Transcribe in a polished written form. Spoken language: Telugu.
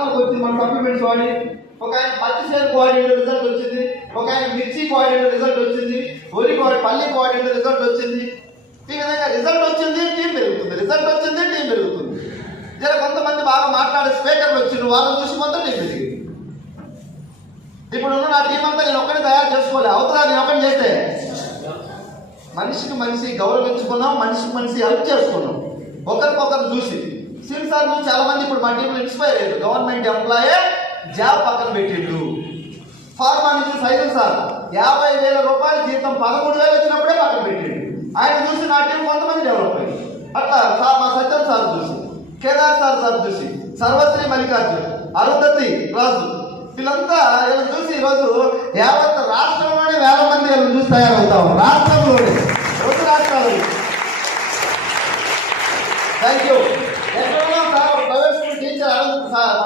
ఫార్మర్కి వచ్చింది మన సప్లిమెంట్స్ వాడి, ఒక ఆయన పత్తి సేల్ కోఆర్డినేటర్ రిజల్ట్ వచ్చింది, ఒక ఆయన మిర్చి కోఆర్డినేటర్ రిజల్ట్ వచ్చింది, పల్లి కోఆర్డినేటర్ రిజల్ట్ వచ్చింది. ఈ విధంగా రిజల్ట్ వచ్చింది, టీం పెరుగుతుంది, రిజల్ట్ వచ్చింది, టీం పెరుగుతుంది. జర కొంతమంది బాగా మాట్లాడే స్పీకర్లు వచ్చింది, వాళ్ళని చూసి మొత్తం టీం పెరిగింది. ఇప్పుడు నా టీం అంతా నేను ఒక్కడిని తయారు చేసుకోలే, అవతల నేను ఒకటి చేస్తే మనిషికి మనిషి గౌరవించుకున్నాం, మనిషికి మనిషి హెల్ప్ చేసుకున్నాం, ఒకరికొకరు చూసి. సీన్ సార్ నుంచి చాలా మంది ఇప్పుడు మా టీంలో ఇన్స్పైర్ అయ్యారు. గవర్నమెంట్ ఎంప్లాయే జాబ్ పక్కన పెట్టిండు. ఫార్మా నుంచి సైకిల్ సార్ 50,000 రూపాయల జీతం 13,000 వచ్చినప్పుడే పక్కన పెట్టిండు. ఆయన చూసి నా టీం కొంతమంది డెవలప్ అయ్యింది. అట్లా సార్ మా సత్యం సార్ చూసి, కేదార్ సార్ చూసి, సర్వశ్రీ మల్లికార్జున్, అరుంధతి రాజు, వీళ్ళంతా వీళ్ళని చూసి ఈరోజు యావత్ రాష్ట్రంలోనే వేల మంది వీళ్ళని చూసి తయారవుతాం. రాష్ట్రంలోనే 2 రాష్ట్రాలు. Thank you. ఎక్కడో sir private school teacher Arundhati sir